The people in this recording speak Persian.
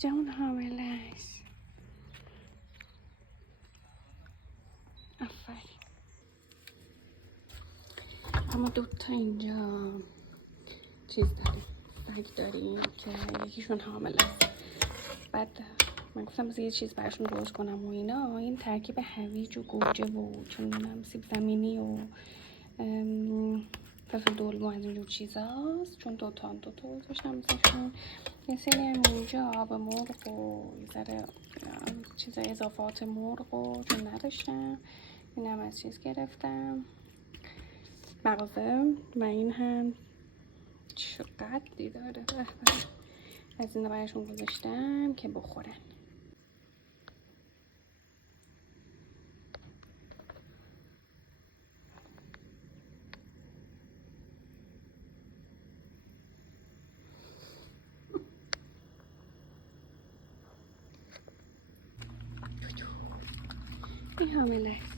جمون حامله است. آفرین. اما دوتا اینجا چیز داریم، سگ داریم که یکیشون حامله است. بعد من گفتم بذار یه چیز براشون درست کنم و اینا. این ترکیب هویج و گوجه و چون میدونم سیب زمینی و فلفل دلمه از اینجور چیزاست. چون دوتا گذاشتم بزنشون. یه سری هم اینجا آب مرغ و یه ذره چیزای اضافات مرغ و چون نداشتم اینم از چیز گرفتم مغازه. و این هم چقدر داره از این براشون گذاشتم که بخورن. این حامله است.